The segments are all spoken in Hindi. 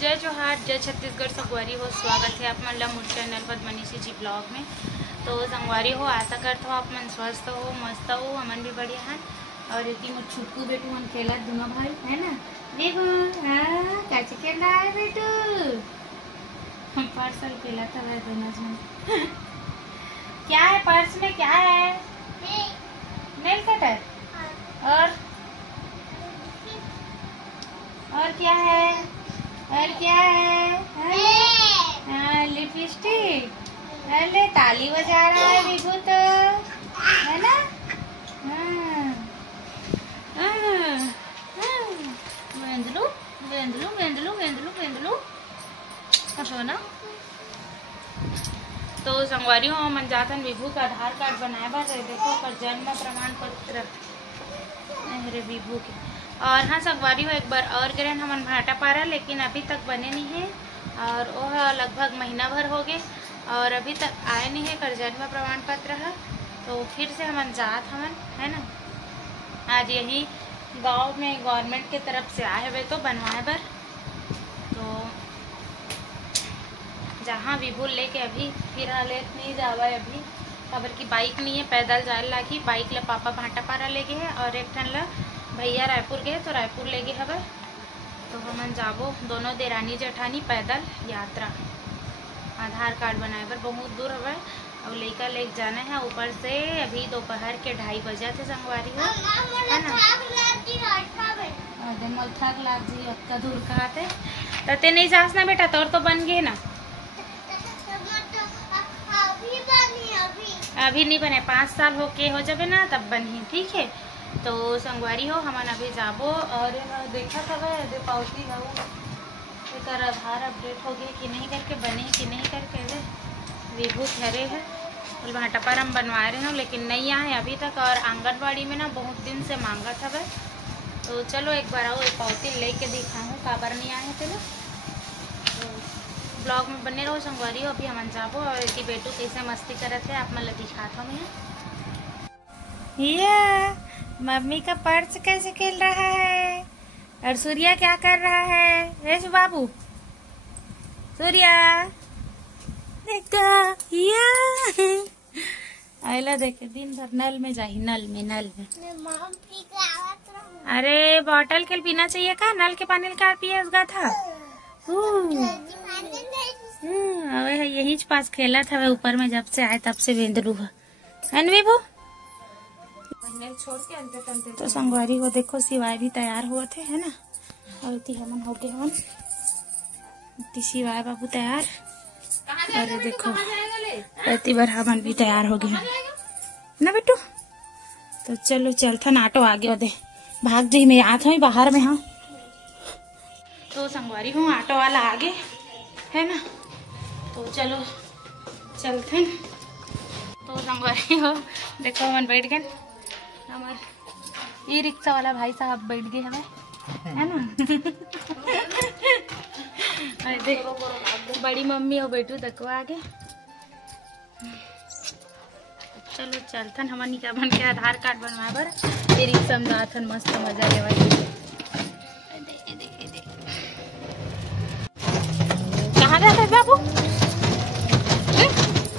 जय जोहार, जय छत्तीसगढ़। संगवारी हो, स्वागत है आप मन ला मोर चैनल पद्मनीषी जी ब्लॉग में। तो संगवारी हो, आशा करता हो आप मन स्वस्थ हो, मस्त हो, हमन भी बढ़िया हैं। और इतनी मोर छुटकू बेटू मन खेला दोनों भाई है ना। देखो कैसे खेल रहा है बेटू, हम पार्सल खेला था वह दोनों जन। क्या है पर्स में, क्या है? Nail cutter. और क्या है? और क्या है? लिपस्टिक। अरे ताली बजा रहा है विभू तो, है ना। वेंदलू वेंदलू वेंदलू वेंदलू वेंदलू ना। तो संगवारी हो मन जातन विभू का आधार कार्ड बनाए बार। देखो कर जन्म प्रमाण पत्र अरे विभू के। और हाँ संगवारी हो, एक बार और गिरन हमन भाटा पारा, लेकिन अभी तक बने नहीं है। और वह लगभग महीना भर हो गए और अभी तक आए नहीं है कर जन्म प्रमाण पत्र है। तो फिर से हमन जात हमन है ना। आज यही गांव में गवर्नमेंट के तरफ से आए हुए तो बनवाए बर। तो जहाँ विभू लेके अभी फिर हाले नहीं जावा अभी, खबर की बाइक नहीं है, पैदल जाए लागी। बाइक ला पापा भाटा पारा ले गए है और एक ठन ला भैया रायपुर गए तो रायपुर ले गए हवे। तो हमन जाबो दोनों देरानी जेठानी पैदल यात्रा आधार कार्ड बनाए बर। बहुत दूर हवे और लड़का लेके जाना है ऊपर से। अभी दोपहर के 2:30 बजे थे संगवारी हो, है ना। मल थक लाग जी अक्का दूर का थे तते नहीं जास ना बेटा, तोर तो बन गए ना। अभी नहीं बने, 5 साल होके हो जाबे ना तब बनी, ठीक है। तो संगवारी हो हमन अभी जाबो और देखा था वह पावती है एक आधार अपडेट हो गया कि नहीं करके बने कि नहीं करके वे विभू ठहरे है भाटा पर हम बनवा रहे हैं, लेकिन नहीं आए अभी तक। और आंगनबाड़ी में ना बहुत दिन से मांगा था वह। तो चलो एक बार आओ पावती लेके दिखाऊँ काबर नहीं आए थे ना। तो ब्लॉग में बने रहो संगवारी हो। अभी हमन जाबो और इसी बेटू कैसे मस्ती करते हैं आप मन ला दिखाता हूँ। ये मम्मी का पर्स कैसे खेल रहा है और सूर्या क्या कर रहा है। ऐसे बाबू सूर्या देखो ये आइला देखे दिन भर नल में जाही, नल में। अरे बॉटल के पीना चाहिए का, नल के पानी का पिए उसका था। यही पास खेला था ऊपर में, जब से आए तब से वेंदरू है विभू। तो संगवारी हो देखो सिवाय भी तैयार हुए थे है ना। और इतनी हमन हो गए हमन इतनी सिवाय बाबू तैयार। अरे देखो इतनी बार हमन भी तैयार हो गए ना बेटू। तो चलो चलथन ऑटो आ गया दे भाग जी मैं आत हूँ बाहर में। हाँ तो संगवारी हूँ ऑटो वाला आगे है ना। तो चलो चलते। तो संगवारी हो देखो हमन बैठ गए, हमारे ई रिक्शा वाला भाई साहब बैठ गए हमें है ना। अरे देख बड़ी मम्मी और बेटू देखो आगे। चलो चलथन हमन क्या बन के आधार कार्ड बनवा बर ई रिक्शा में जाथन, मस्त मजा लेवा। कहाँ जाते बाबू,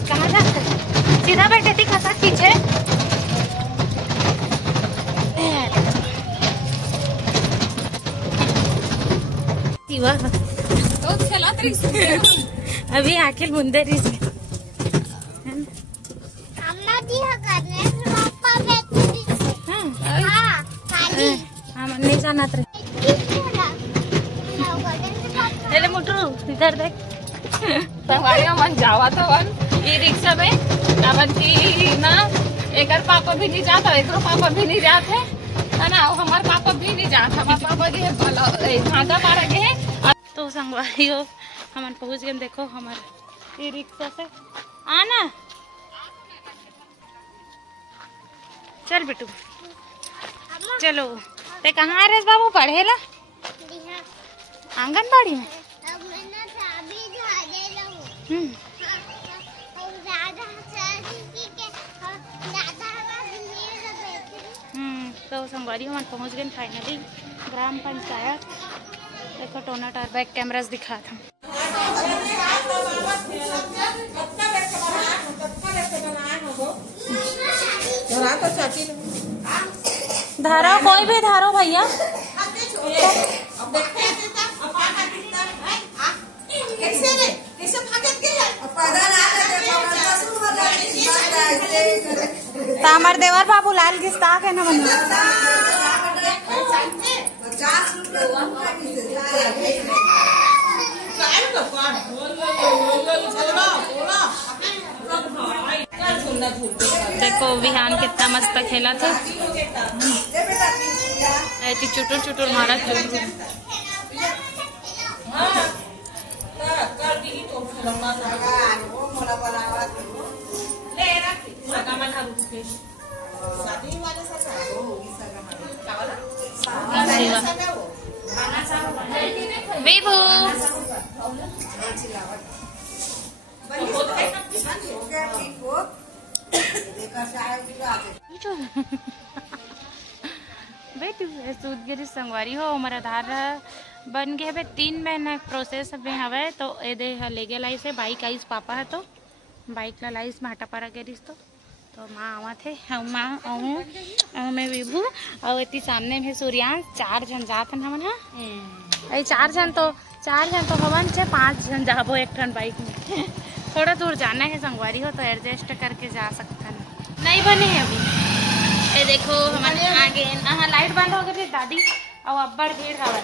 कहाँ जाते? सीधा बैठे थी खसा पीछे। अभी आखिर मुंदे नहीं जाना मुटू इधर देख। मन जावा तो ई रिक्शा में ना एक पापा भी नहीं जाता, एक पापा भी नहीं जाते है ना। हमारे पापा भी नहीं जाता, हमारे पापा जी भाटा मारा गए। तो संगवारी हो हमन पहुँच गए। देखो हमारे ई रिक्शा से आना। चल बेटू चलो। ते कहाँ रहे बाबू पढ़ेला? आंगनबाड़ी में। तो संगवारी हम पहुँच गए फाइनली ग्राम पंचायत। देखो टोनट और बैक कैमरास दिखा था। धारो कोई भी धारो भैया। हमार देवर बाबू लाल किस्ता के न बना देखो विहान कितना मस्त खेला था। ऐसी चुटुर चुटुर मारा विभू बेटू सूदगिरी संगवारी हो हमारा आधार बन गए हवे 3 महीना प्रोसेस में हवे तो एदे ले गया लाइस है बाइक आइस पापा है तो बाइक ला लाइस माटा पारा गेरिस तो माँ आवा थे माँ आऊँ मैं विभू और इतनी सामने में सूर्यांश 4 जन जात हमन है 4 जन तो हवन से 5 जन जाबो एक ठन बाइक में। थोड़ा दूर जाना है संगवारी हो तो एडजस्ट करके जा सकता नहीं बने है अभी। ये देखो हमारे आगे लाइट बंद हो गई दादी और अब्बड़ भीड़ हवा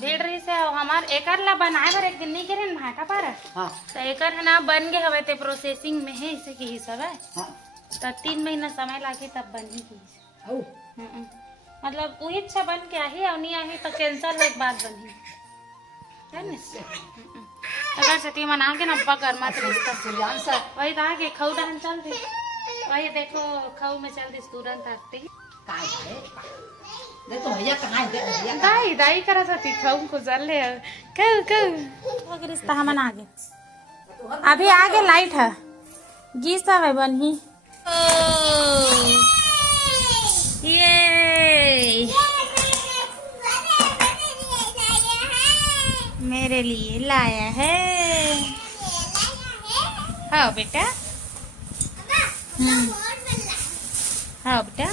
भीड़ रही से हमार एकर ला बनाए बर एक दिन नहीं करे भाटा पर हाँ। तो एकर है ना बन गए हवे ते प्रोसेसिंग में है इसे की हिसाब है हाँ। तो 3 महीना समय लागे तब बन ही की मतलब वही अच्छा बन के आई और नहीं आई तो कैंसल एक बात बनी अगर सती मना के नब्बा कर्मा रिश्ता वही था कि खाऊ डान चल दी वही देखो खाऊ में चल दी तुरंत आती देखो भैया कहाँ है दाई दाई करा था खाऊ को जल ले कऊ रिश्ता हमन आगे अभी आगे लाइट है गीसा है बनी ये मेरे लिए लाया है हाँ बेटा हाँ बेटा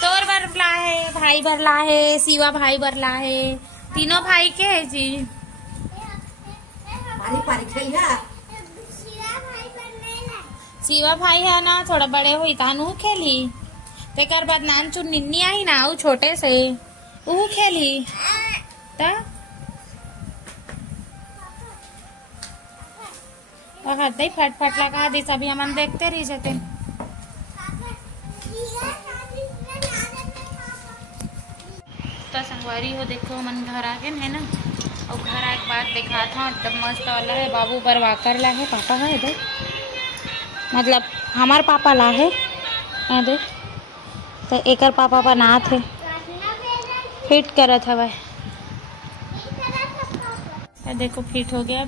तोर बर ला है भाई बर ला है शिवा भाई बर ला है तीनों भाई के है जी शिवा भाई है ना थोड़ा बड़े हुई तानू खेली तेकर बाद नान चुन निन्नी आई ना वो छोटे से वो खेली फट फट लगा दी सभी हम देखते रही जाते। तो संगवारी हो देखो हम घर आ गए है ना और घर आए के बाद देखा था एकदम मस्त वाला है बाबू पर वाकर ला है पापा है इधर मतलब हमार पापा ला है इधर तो एकर पापा बना थे फिट करत हवा देखो फिट हो गया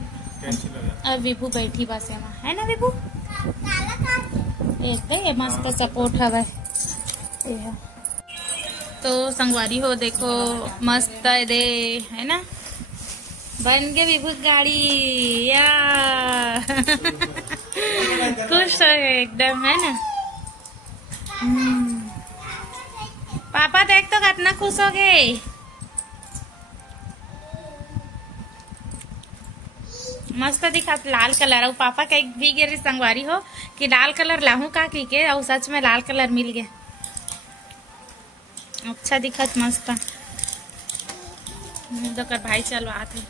अब विभू बैठी बस है ना विभू एक मस्त सपोर्ट हवा तो संगवारी हो देखो मस्त दे है ना बन गए विभू गाड़ी या खुश हो गए एकदम है ना पापा देख तो कितना खुश हो गए मस्त दिखा लाल कलर और पापा का एक भी गिरी संगवारी हो कि लाल कलर लाहू का की के और सच में लाल कलर मिल गया अच्छा दिखत मस्त तो कर भाई चलवा थे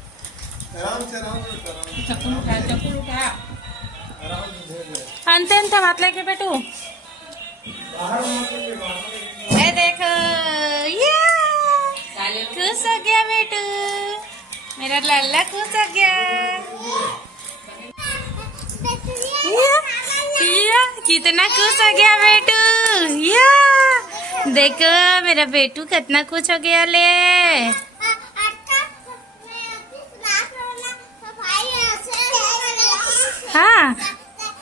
अंत बात लेके बेटू ए देखो ये खुश हो गया बेटू मेरा लल्ला खुश हो गया या कितना खुश हो गया बेटू या देखो मेरा बेटू कितना खुश हो गया ले हाँ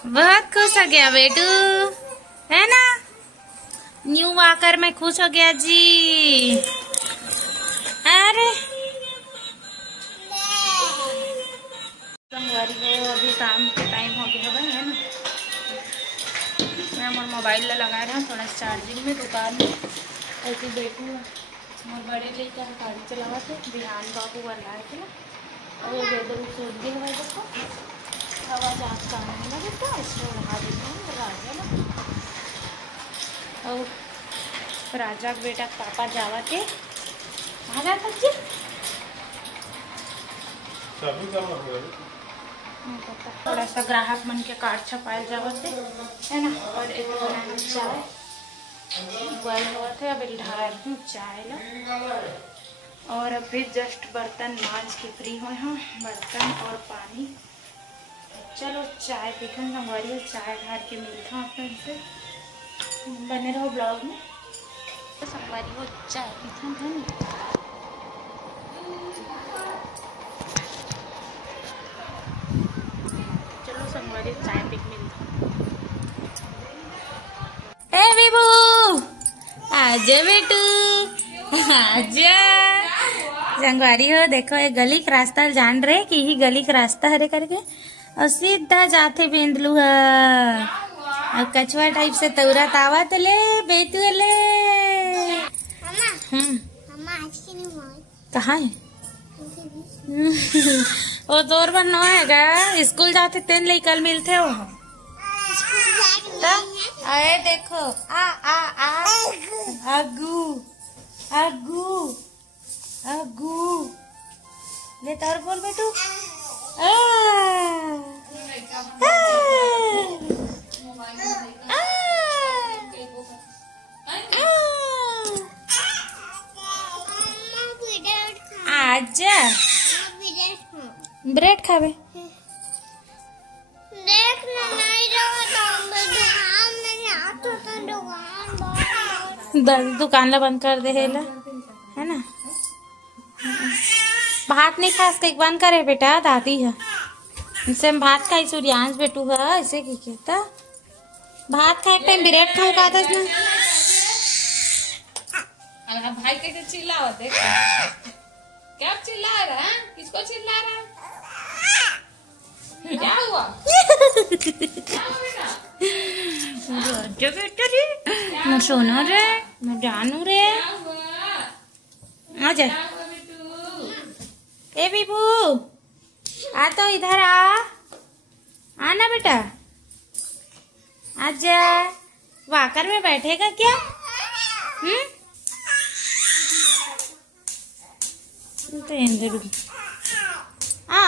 बहुत खुश हो गया बेटू है ना न्यू वाकर में खुश हो गया जी मोबाइल लगाए रहे थोड़ा चार्जिंग में दुकान में ऐसे बैठी हूँ। मोर बड़े लेकर गाड़ी चलावा थे बिहान बाबू बनाए थे ना और ये वेदर सूट भी हवा देखो हवा जात का आने लगे तो इसमें उड़ा देते हैं राजा ना और राजा के बेटा पापा जावा थे कहाँ जाता जी थोड़ा सा ग्राहक मन के कार्ड छपाए जावत है ना और एक चाय बॉयल हुआ थे अब ढार हूँ चाय ला और अभी जस्ट बर्तन मांज के फ्री हुए हैं बर्तन और पानी। चलो चाय पीखन संगवारी चाय ढार के मिलता हूँ अपने से बने रहो ब्लॉग में। तो संगवारी हो चाय पीखन है ना संगवारी चाय पिक मिलता ए बेबू आजा बेटू आजा संगवारी हो देखो ये गली का रास्ता जान रहे कि ही गली का रास्ता हरे करके और सीधा जाते बेंदलू है और कछुआ टाइप से तौरा तावा ले बेटू ले कहाँ है वो तोर पर न है स्कूल जाते तेन ले कल मिलते हो अरे देखो आ आ आ आगू आगू आगू ले तोर बोल बेटू आजा ब्रेड खावे दुकान ला बंद कर दे है ना भात नहीं खास कहीं बंद करे बेटा दादी है इसे भात खाई सूर्यांश बेटू है ऐसे की कहता भात खाए टाइम ब्रेड खाऊ का था भाई कैसे चिल्ला देख क्या चिल्ला रहा है किसको चिल्ला रहा है क्या हुआ जो बेटा रे मैं सोना रे मैं जानू रे आजा ए बीबू आ तो इधर आना बेटा आजा वाकर में बैठेगा क्या तो आ